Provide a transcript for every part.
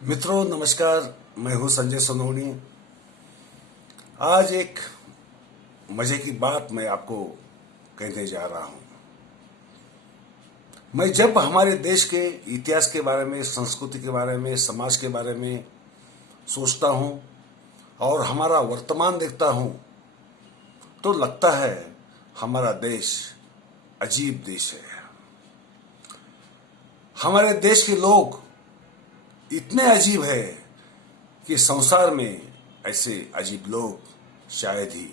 मित्रों नमस्कार। मैं हूं संजय सोनवणी। आज एक मजे की बात मैं आपको कहने जा रहा हूं। मैं जब हमारे देश के इतिहास के बारे में, संस्कृति के बारे में, समाज के बारे में सोचता हूं और हमारा वर्तमान देखता हूं तो लगता है हमारा देश अजीब देश है। हमारे देश के लोग इतने अजीब है कि संसार में ऐसे अजीब लोग शायद ही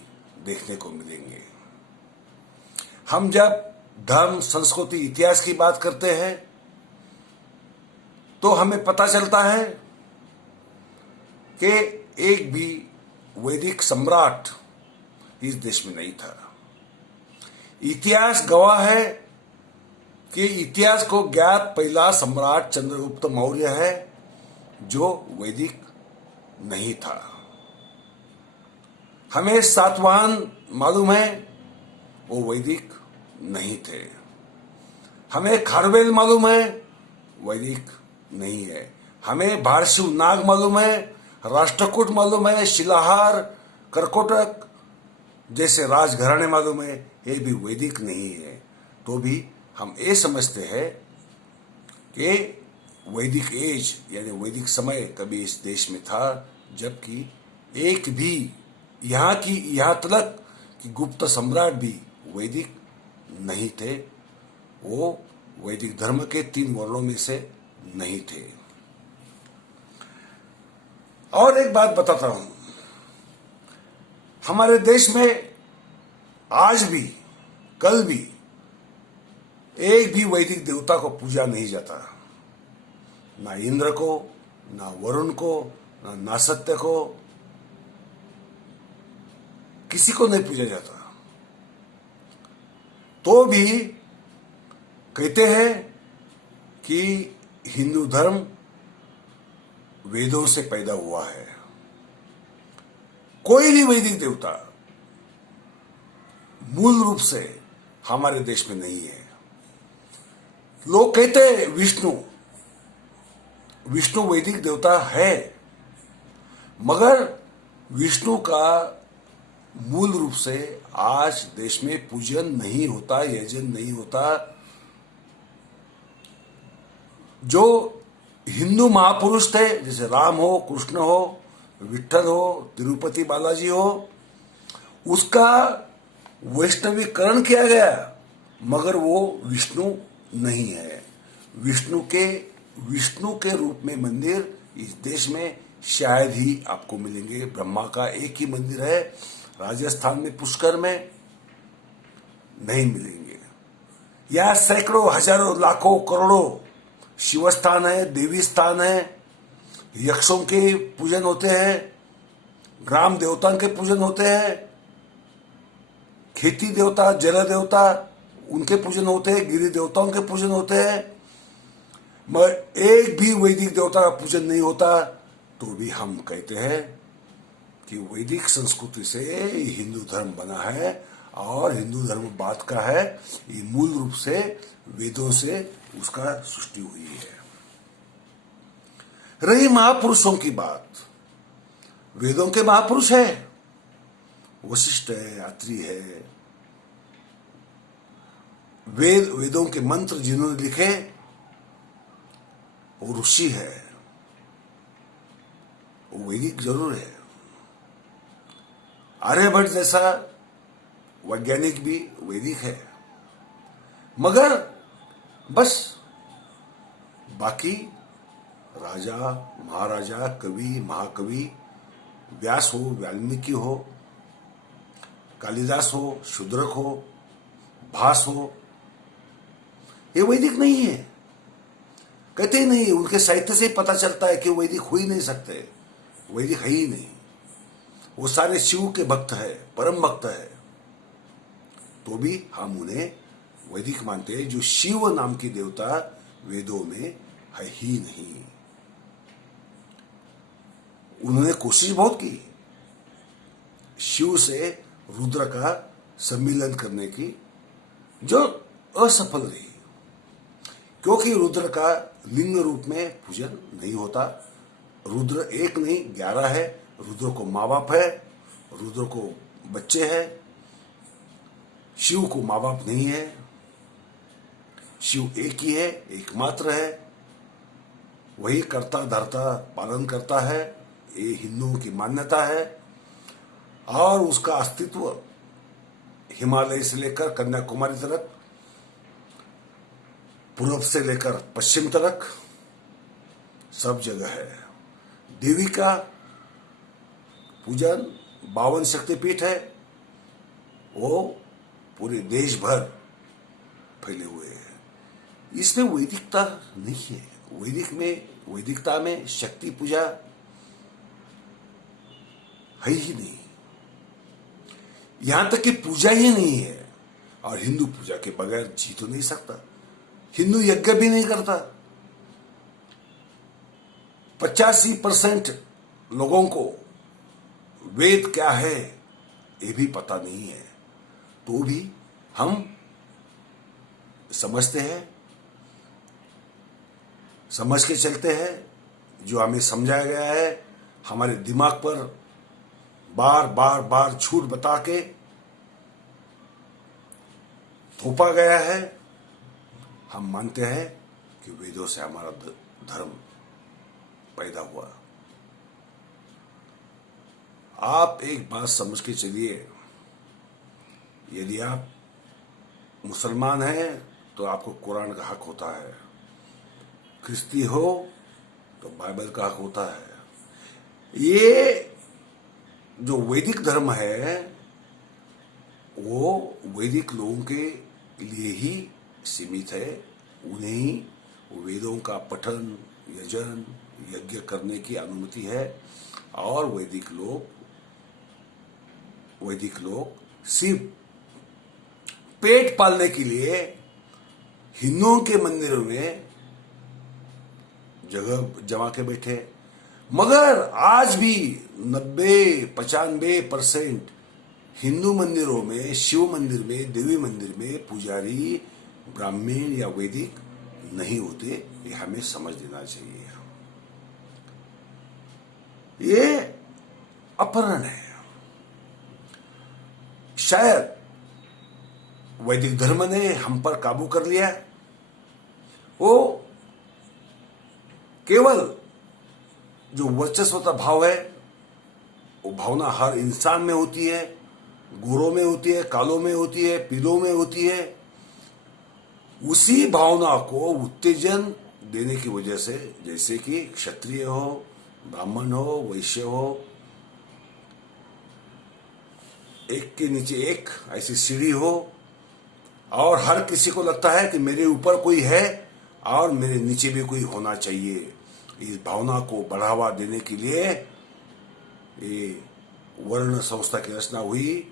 देखने को मिलेंगे। हम जब धर्म, संस्कृति, इतिहास की बात करते हैं तो हमें पता चलता है कि एक भी वैदिक सम्राट इस देश में नहीं था। इतिहास गवाह है कि इतिहास को ज्ञात पहला सम्राट चंद्रगुप्त मौर्य है जो वैदिक नहीं था। हमें सातवाहन मालूम है, वो वैदिक नहीं थे। हमें खारवेल मालूम है, वैदिक नहीं है। हमें भारशिव नाग मालूम है, राष्ट्रकूट मालूम है, शिलाहार, कर्कोटक जैसे राजघराने मालूम है, ये भी वैदिक नहीं है। तो भी हम ये समझते हैं कि वैदिक एज यानी वैदिक समय कभी इस देश में था, जबकि एक भी यहाँ तक कि गुप्त सम्राट भी वैदिक नहीं थे। वो वैदिक धर्म के 3 वर्णों में से नहीं थे। और एक बात बताता हूं, हमारे देश में आज भी, कल भी एक भी वैदिक देवता को पूजा नहीं जाता। ना इंद्र को, ना वरुण को, ना नासत्य को, किसी को नहीं पूजा जाता। तो भी कहते हैं कि हिंदू धर्म वेदों से पैदा हुआ है। कोई भी वैदिक देवता मूल रूप से हमारे देश में नहीं है। लोग कहते हैं विष्णु वैदिक देवता है, मगर विष्णु का मूल रूप से आज देश में पूजन नहीं होता, यजन नहीं होता। जो हिंदू महापुरुष थे, जैसे राम हो, कृष्ण हो, विठ्ठल हो, तिरुपति बालाजी हो, उसका वैष्णवीकरण किया गया, मगर वो विष्णु नहीं है। विष्णु के रूप में मंदिर इस देश में शायद ही आपको मिलेंगे। ब्रह्मा का एक ही मंदिर है, राजस्थान में पुष्कर में नहीं मिलेंगे। यहाँ सैकड़ों, हजारों, लाखों, करोड़ों शिव स्थान है, देवी स्थान है, यक्षों के पूजन होते हैं, ग्राम देवताओं के पूजन होते हैं, खेती देवता, जल देवता उनके पूजन होते हैं, गिरि देवताओं के पूजन होते हैं, मगर एक भी वैदिक देवता का पूजन नहीं होता। तो भी हम कहते हैं कि वैदिक संस्कृति से हिंदू धर्म बना है और हिंदू धर्म बात का है। ये मूल रूप से वेदों से उसका सृष्टि हुई है। रही महापुरुषों की बात, वेदों के महापुरुष है, वशिष्ठ है, अत्रि है। वेदों के मंत्र जिन्होंने लिखे वो ऋषि है, वो वैदिक जरूर है। आर्यभट्ट जैसा वैज्ञानिक भी वैदिक है, मगर बस बाकी राजा, महाराजा, कवि, महाकवि, व्यास हो, वाल्मीकि हो, कालिदास हो, शूद्रक हो, भास हो, ये वैदिक नहीं है। कहते ही नहीं, उनके साहित्य से पता चलता है कि वैदिक हो ही नहीं सकते, वैदिक है ही नहीं। वो सारे शिव के भक्त है, परम भक्त है। तो भी हम उन्हें वैदिक मानते हैं, जो शिव नाम की देवता वेदों में है ही नहीं। उन्होंने कोशिश बहुत की शिव से रुद्र का सम्मिलन करने की, जो असफल रही, क्योंकि रुद्र का लिंग रूप में पूजन नहीं होता। रुद्र एक नहीं 11 है। रुद्र को माँ बाप है, रुद्र को बच्चे हैं। शिव को माँ बाप नहीं है, शिव एक ही है, एकमात्र है, वही करता धरता पालन करता है। ये हिंदुओं की मान्यता है और उसका अस्तित्व हिमालय से लेकर कन्याकुमारी तक, पूर्व से लेकर पश्चिम तक सब जगह है। देवी का पूजन 52 शक्तिपीठ है, वो पूरे देश भर फैले हुए हैं। इसमें वैदिकता नहीं है। वैदिकता में शक्ति पूजा है ही नहीं, यहां तक कि पूजा ही नहीं है। और हिंदू पूजा के बगैर जी तो नहीं सकता, हिंदू यज्ञ भी नहीं करता। 85% लोगों को वेद क्या है ये भी पता नहीं है, तो भी हम समझते हैं, समझ के चलते हैं। जो हमें समझाया गया है, हमारे दिमाग पर बार बार बार झूठ बता के थोपा गया है, हम मानते हैं कि वेदों से हमारा धर्म पैदा हुआ। आप एक बात समझ के चलिए, यदि आप मुसलमान हैं तो आपको कुरान का हक होता है, ख्रिस्ती हो तो बाइबल का हक होता है। ये जो वैदिक धर्म है वो वैदिक लोगों के लिए ही सीमित है। उन्हें ही वेदों का पठन, यजन, यज्ञ करने की अनुमति है। और वैदिक लोग सिर्फ पेट पालने के लिए हिंदुओं के मंदिरों में जगह जमा के बैठे। मगर आज भी 90-95% हिंदू मंदिरों में, शिव मंदिर में, देवी मंदिर में पुजारी ब्राह्मण या वैदिक नहीं होते। ये हमें समझ लेना चाहिए। ये अपहरण है। शायद वैदिक धर्म ने हम पर काबू कर लिया। वो केवल जो वर्चस्वता भाव है, वो भावना हर इंसान में होती है, गोरों में होती है, कालों में होती है, पीलों में होती है। उसी भावना को उत्तेजन देने की वजह से, जैसे कि क्षत्रिय हो, ब्राह्मण हो, वैश्य हो, एक के नीचे एक ऐसी सीढ़ी हो, और हर किसी को लगता है कि मेरे ऊपर कोई है और मेरे नीचे भी कोई होना चाहिए। इस भावना को बढ़ावा देने के लिए ये वर्ण संस्था की रचना हुई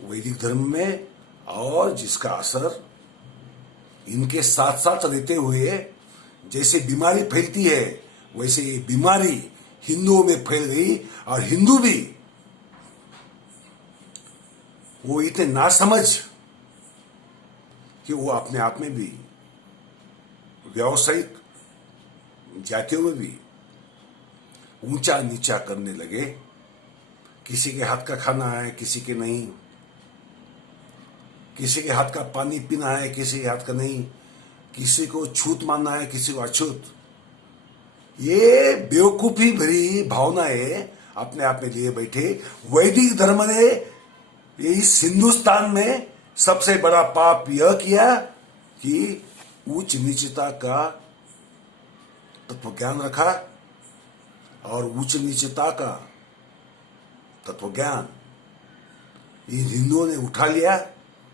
वैदिक धर्म में, और जिसका असर इनके साथ साथ रहते हुए जैसे बीमारी फैलती है, वैसे ये बीमारी हिंदुओं में फैल गई। और हिंदू भी वो इतने नासमझ कि वो अपने आप में भी, व्यावसायिक जातियों में भी ऊंचा नीचा करने लगे। किसी के हाथ का खाना है, किसी के नहीं, किसी के हाथ का पानी पीना है, किसी के हाथ का नहीं, किसी को छूत मानना है, किसी को अछूत। ये बेवकूफी भरी भावनाएं अपने आप में लिए बैठे। वैदिक धर्म ने इस हिंदुस्तान में सबसे बड़ा पाप यह किया कि उच्च नीचता का तत्व ज्ञान रखा, और उच्च नीचता का तत्व ज्ञान इन हिंदुओं ने उठा लिया,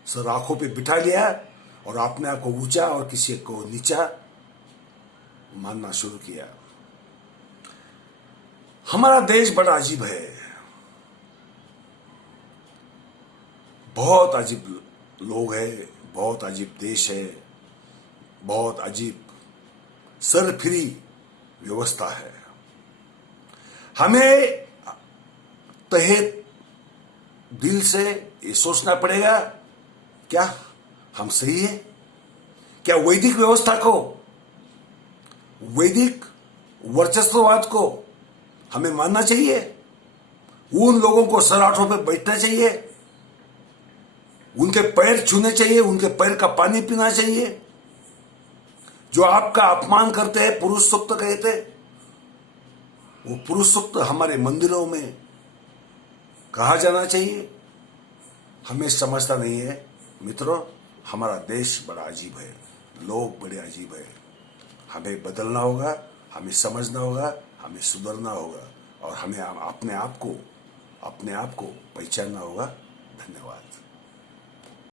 सर आंखों पे बिठा लिया, और अपने आप को ऊंचा और किसी को नीचा मानना शुरू किया। हमारा देश बड़ा अजीब है, बहुत अजीब लोग हैं, बहुत अजीब देश है, बहुत अजीब सरफिरी व्यवस्था है। हमें तहे दिल से ये सोचना पड़ेगा, क्या हम सही है? क्या वैदिक व्यवस्था को, वैदिक वर्चस्ववाद को हमें मानना चाहिए? उन लोगों को सराठों पे बैठना चाहिए? उनके पैर छूने चाहिए? उनके पैर का पानी पीना चाहिए? जो आपका अपमान करते हैं, पुरुष सूक्त कहते, वो पुरुष सूक्त हमारे मंदिरों में कहा जाना चाहिए? हमें समझता नहीं है मित्रों। हमारा देश बड़ा अजीब है, लोग बड़े अजीब है। हमें बदलना होगा, हमें समझना होगा, हमें सुधरना होगा और हमें अपने आप को पहचानना होगा। धन्यवाद।